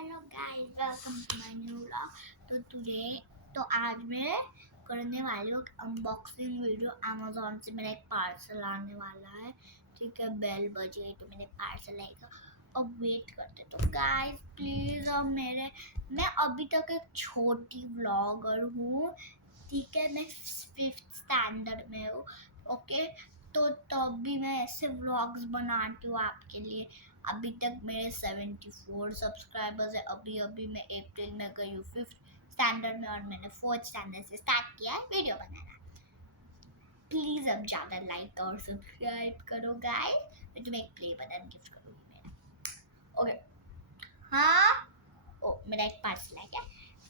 Hello guys, welcome to my new vlog. तो आज मैं करने वाली हूँ अनबॉक्सिंग वीडियो। अमेज़न से मेरा एक पार्सल आने वाला है। ठीक है, बेल बजे तो मेरे पार्सल आएगा। अब वेट करते। तो गाइस प्लीज़, मैं अभी तक एक छोटी व्लॉगर हूँ। ठीक है, मैं 5th स्टैंडर्ड में हूँ। ओके, तो तब भी मैं ऐसे व्लॉग्स बनाती हूँ आपके लिए। अभी तक मेरे 74 सब्सक्राइबर्स है। अभी मैं अप्रैल में गई हूँ 5th स्टैंडर्ड में और मैंने 4th स्टैंडर्ड से स्टार्ट किया है वीडियो बनाना। प्लीज़ अब ज़्यादा लाइक और सब्सक्राइब करो गाइस। मैं तुम्हें एक प्ले बटन गिफ्ट करूँगी मेरा। ओके, हाँ, ओ मेरा एक पार्सल है क्या?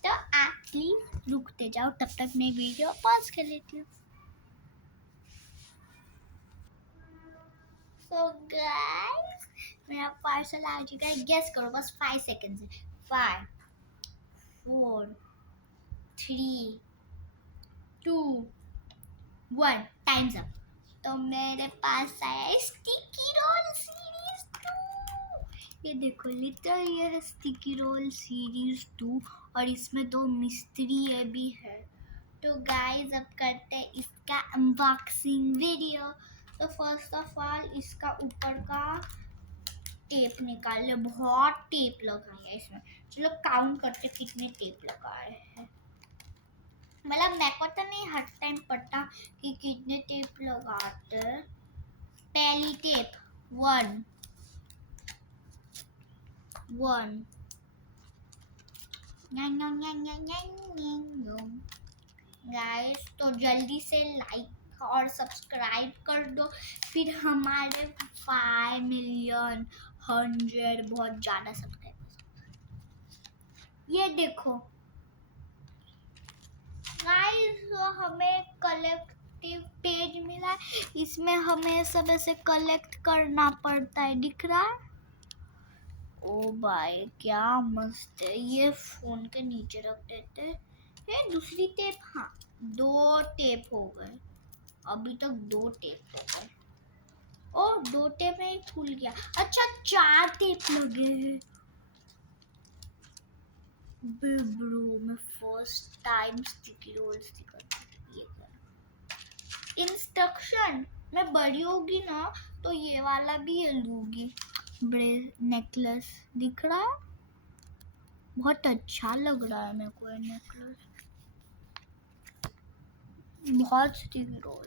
तो आप प्लीज़ रुकते जाओ, तब तक मैं वीडियो पॉज कर लेती हूँ। सो गाइस, मेरा पार्सल आ चुका है। गेस करो, बस 5 सेकेंड है। 5 4 3 2 1, टाइम्स अप। तो मेरे पास आया स्टिकी रोल सीरीज 2। ये देखो, लिटरल ये है स्टिकी रोल सीरीज 2 और इसमें 2 मिस्ट्री भी है। तो गाइस अब करते हैं इसका अनबॉक्सिंग वीडियो। तो फर्स्ट ऑफ ऑल इसका ऊपर का टेप निकाल ले। बहुत टेप लगा है इसमें। चलो काउंट करते कितने टेप लगाए हैं। मतलब मेरे को तो नहीं हर टाइम पता कि कितने टेप लगाते हैं। पहली टेप 1 गाइस, तो जल्दी से लाइक और सब्सक्राइब कर दो, फिर हमारे 5 मिलियन 100 बहुत ज़्यादा सब्सक्राइबर्स। ये देखो गाइस, हमें कलेक्टिव पेज मिला है। इसमें हमें सब ऐसे कलेक्ट करना पड़ता है। दिख रहा है? ओ भाई क्या मस्त है। ये फोन के नीचे रख देते हैं। दूसरी टेप, हाँ 2 टेप हो गए। अभी तक 2 टेप हो गए। ओ 2 टेप में ही खुल गया। अच्छा 4 टेप लगे हैं। ब्रो, मैं फर्स्ट टाइम स्टिकी रोल्स ये इंस्ट्रक्शन। मैं बड़ी होगी ना तो ये वाला भी ये लूंगी। नेकलेस दिख रहा है, बहुत अच्छा लग रहा है मेरे को ये नेकलेस। बहुत स्टिकी रोल।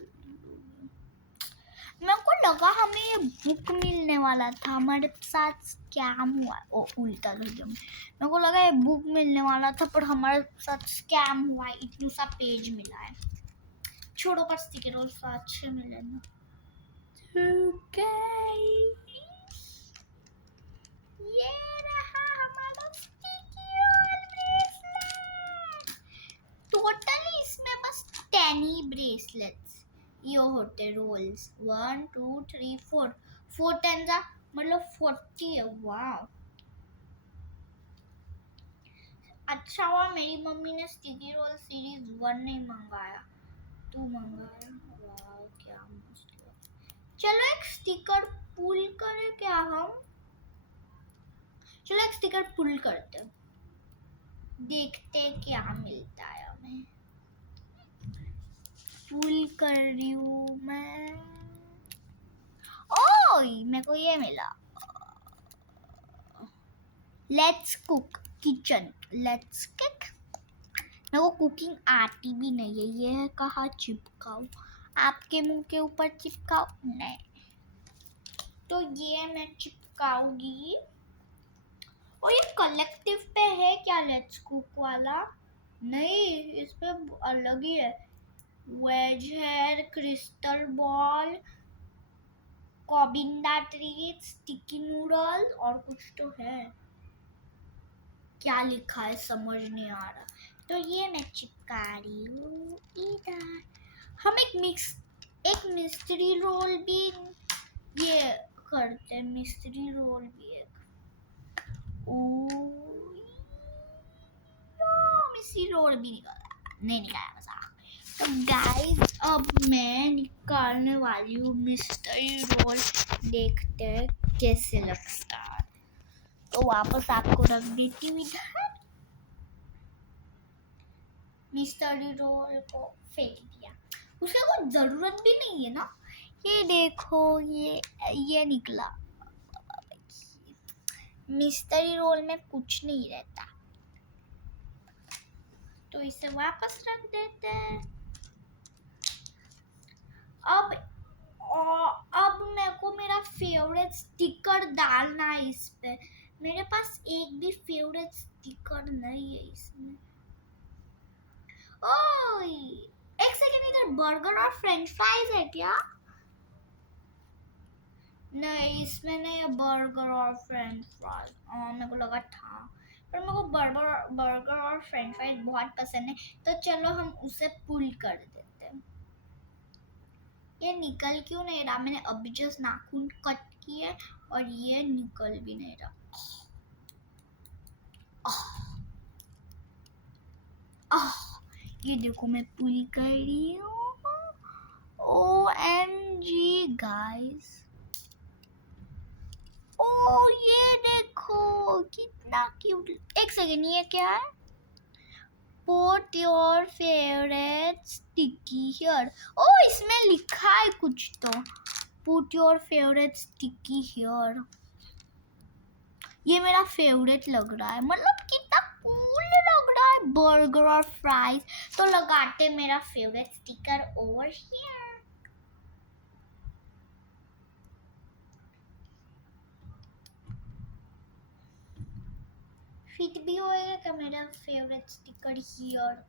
मेरे को लगा हमें ये बुक मिलने वाला था, हमारे साथ स्कैम हुआ। ओ उल्टा लग गया। मेरे को लगा ये बुक मिलने वाला था, पर हमारे साथ स्कैम हुआ है। इतना सा पेज मिला है। छोड़ो, पर स्टिकी रोल अच्छे मिले ना। ये रहा हमारा स्टिकी रोल ब्रेसलेट। टोटली इसमें बस 10 ही ब्रेसलेट्स ये होते रोल्स। 1 2 3 4 4 10 मतलब 40 है। वाह, अच्छा हुआ मेरी मम्मी ने स्टिकी रोल सीरीज 1 नहीं मंगाया, 2 मंगाया। वाह क्या मस्त। चलो एक स्टिकर पुल करें क्या हम? चलो एक स्टिकर पुल करते हैं, देखते क्या मिलता है हमें। पुल कर रही हूँ मैं। ओह मेरे को ये मिला। Let's cook kitchen. Let's cook. मेरे को कुकिंग आती भी नहीं है। ये है कहाँ चिपकाऊं? आपके मुंह के ऊपर चिपकाओ? नहीं, तो ये मैं चिपकाऊंगी। और ये कलेक्टिव पे है क्या लेट्स कुक वाला? नहीं, इस पे अलग ही है। वेज हेयर, क्रिस्टल बॉल, कोबिंदा ट्रीट, स्टिकी नूडल्स और कुछ तो है। क्या लिखा है समझ नहीं आ रहा। तो ये मैं चिपका रही हूँ इधर। हम एक मिस्ट्री रोल भी ये करते हैं। मिस्ट्री रोल भी एक मिस्ट्री रोल भी नहीं निकाला मजाक। तो गाइस अब मैं निकालने वाली हूँ मिस्ट्री रोल। देखते हैं कैसे लगता है। तो वापस आपको रख देती हूँ इधर। मिस्टरी रोल को फेंक दिया, उसका कोई जरूरत भी नहीं है ना। ये देखो ये निकला। मिस्टरी रोल में कुछ नहीं रहता, तो इसे वापस रख देते हैं। अब मेरे को मेरा फेवरेट स्टिकर डालना है इस पे। मेरे पास एक भी फेवरेट स्टिकर नहीं है इसमें। ओह, एक सेकंड, इधर बर्गर और फ्रेंच फ्राइज है क्या? नहीं, इसमें नहीं है बर्गर और फ्रेंच फ्राइज। मेरे को लगा था, पर मेरे को बर्गर और फ्रेंच फ्राइज बहुत पसंद है, तो चलो हम उसे पुल कर देते हैं। ये निकल क्यों नहीं रहा? मैंने अभी जस्ट नाखून कट किए और ये निकल भी नहीं रहा। ये देखो मैं पुल कर रही हूँ। OMG गाइस, ओ ये देखो कितना क्यूट। एक सेकेंड, ये क्या है? Put your favorite sticky here. ओ इसमें लिखा है कुछ तो। Put your favorite sticky here. ये मेरा फेवरेट लग रहा है, मतलब कितना कूल लग रहा है। बर्गर और फ्राइज, तो लगाते मेरा favourite sticker over here. Fit भी होएगा क्या मेरा फेवरेट स्टिकर हियर?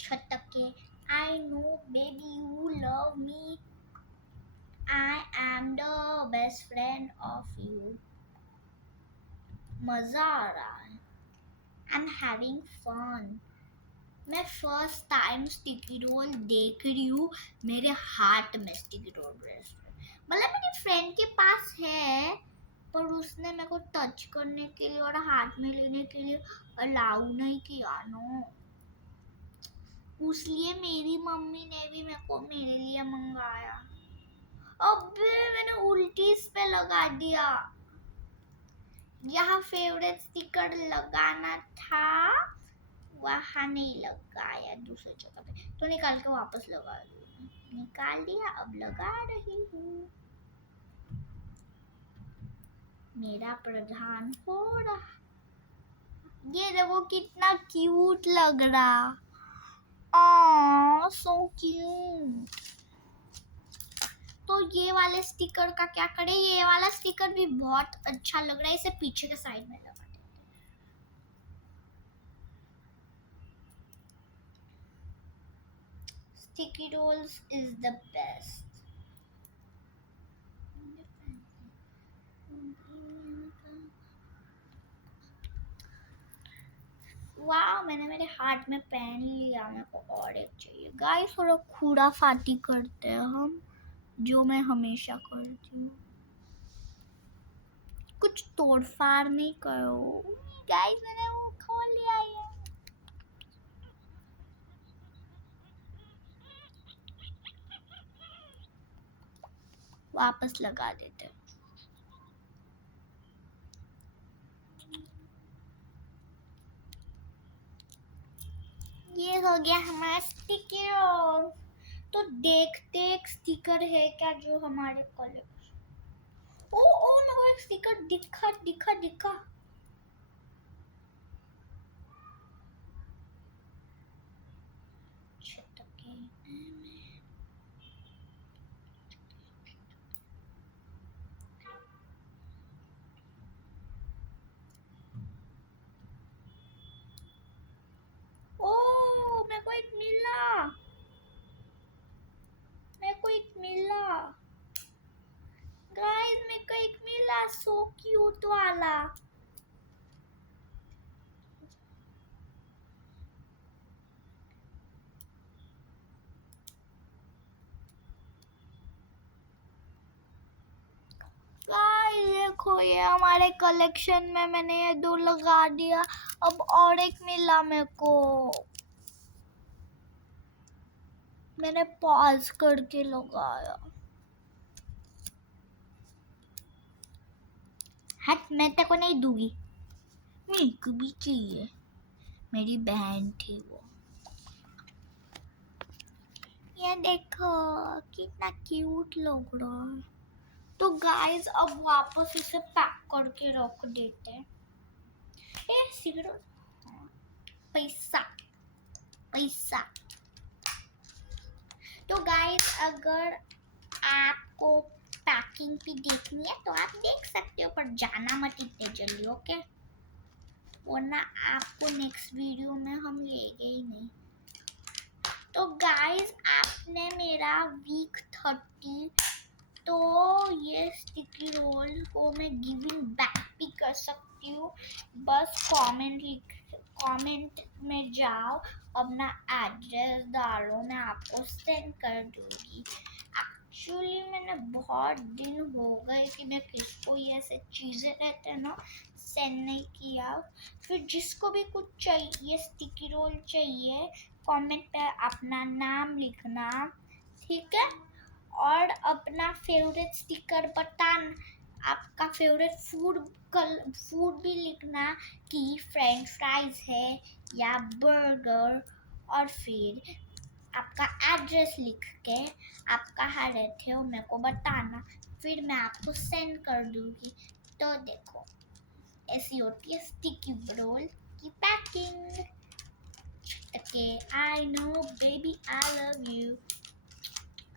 छटके। I know baby you love me. I am the best friend of you. मजा आ रहा है। I'm having fun. मैं फर्स्ट टाइम स्टिकी रोल देख रही हूँ मेरे हार्ट में। स्टिकी रोल मतलब मेरी फ्रेंड के पास है, पर उसने मेरे को टच करने के लिए और हाथ में लेने के लिए अलाउ नहीं किया नो। उसलिए मेरी मम्मी ने भी मेरे लिए मंगाया। अबे मैंने उल्टी इस पे लगा दिया। यहाँ फेवरेट स्टिकर लगाना था, वहाँ नहीं लगाया, दूसरी जगह पे। तो निकाल के वापस लगा दिया। निकाल दिया, अब लगा रही हूँ। मेरा प्रधान हो रहा। ये देखो कितना क्यूट लग रहा। So cute. तो ये वाले स्टिकर का क्या करें? ये वाला स्टिकर भी बहुत अच्छा लग रहा है, इसे पीछे के साइड में लगा देते। Sticky rolls is the best. वाह, मैंने मेरे हाथ में पहन लिया। मेरे को और एक चाहिए। गाइस थोड़ा खूड़ा फाटी करते हैं हम, जो मैं हमेशा करती हूँ। कुछ तोड़ फाड़ नहीं करो गाइस। मैंने वो खोल लिया है। वापस लगा देते हैं। ये हो गया हमारा स्टिकर। तो देखते एक स्टिकर है क्या जो हमारे कलेक्शन। ओ मेरे को एक स्टिकर दिखा दिखा दिखा। ओ मेरे को एक मिला, मेरे को एक मिला गाइस, मेरे को एक मिला। सो क्यूट वाला। देखो ये हमारे कलेक्शन में मैंने ये 2 लगा दिया। अब और एक मिला मेरे को, मैंने पॉज करके लगाया। हट, मैं तेरे को नहीं दूंगी, मेरे को भी चाहिए, मेरी बहन थी वो। ये देखो कितना क्यूट लग रहा है। तो गाइस अब वापस इसे पैक करके रख देते हैं। ये सिगरेट, पैसा पैसा। तो गाइस अगर आपको पैकिंग भी देखनी है तो आप देख सकते हो, पर जाना मत इतने जल्दी, ओके, वरना आपको नेक्स्ट वीडियो में हम लेंगे ही नहीं। तो गाइस आपने मेरा वीक 30, तो ये स्टिकी रोल को मैं गिविंग बैक भी कर सकती हूँ। बस कमेंट में जाओ, अपना एड्रेस डालो, मैं आपको सेंड कर दूँगी। एक्चुअली मैंने बहुत दिन हो गए कि मैं किसको ये ऐसे चीज़ें रहते हैं ना सेंड नहीं किया। फिर जिसको भी कुछ चाहिए, स्टिकी रोल चाहिए, कमेंट पे अपना नाम लिखना, ठीक है, और अपना फेवरेट स्टिकर बताना, आपका फेवरेट फूड भी लिखना कि फ्रेंच फ्राइज है या बर्गर, और फिर आपका एड्रेस लिख के आप कहाँ रहते हो मेरे को बताना, फिर मैं आपको सेंड कर दूँगी। तो देखो ऐसी होती है स्टिकी रोल की packing. Okay, I know baby, I love you,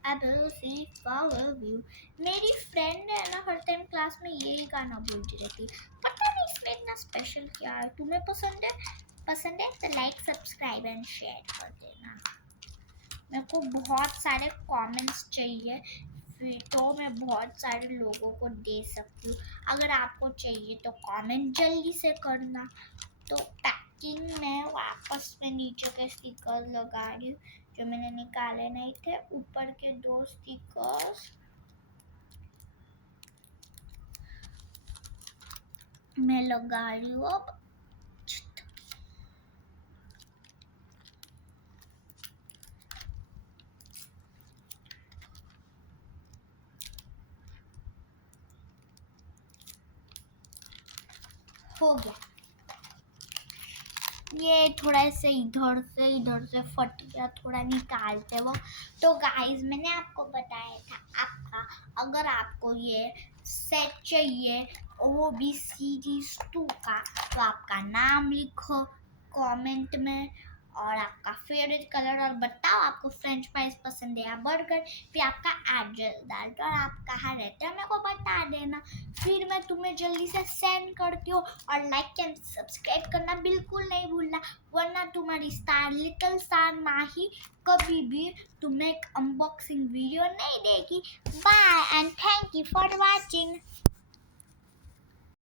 I believe follow you। मेरी फ्रेंड है ना, हर टाइम क्लास में यही गाना बोलती रहती, पता नहीं इसमें इतना स्पेशल क्या है। तुम्हें पसंद है तो लाइक सब्सक्राइब एंड शेयर कर देना। मेरे को बहुत सारे कमेंट्स चाहिए, फिर तो मैं बहुत सारे लोगों को दे सकती हूँ। अगर आपको चाहिए तो कमेंट जल्दी से करना। तो पैकिंग में वापस में नीचे के स्टिकर लगा रही हूँ जो मैंने निकाले नहीं थे, ऊपर के 2 स्टिकर्स मैं लगा रही हूँ अब। हो गया, ये थोड़ा से इधर से फट गया, थोड़ा निकालते वो। तो गाइस मैंने आपको बताया था, आपका अगर आपको ये सेट चाहिए OBCDs 2 का, तो आपका नाम लिखो कमेंट में और आपका फेवरेट कलर, और बताओ आपको फ्रेंच फ्राइज पसंद है या बर्गर, फिर आपका एड्रेस डाल दो और आप कहाँ रहते हो मेरे को बता देना, फिर मैं तुम्हें जल्दी से सेंड करती हूँ। और लाइक एंड सब्सक्राइब करना बिल्कुल नहीं भूलना, वरना तुम्हारी स्टार लिटिल स्टार माही कभी भी तुम्हें एक अनबॉक्सिंग वीडियो नहीं देगी। Bye and thank you for watching.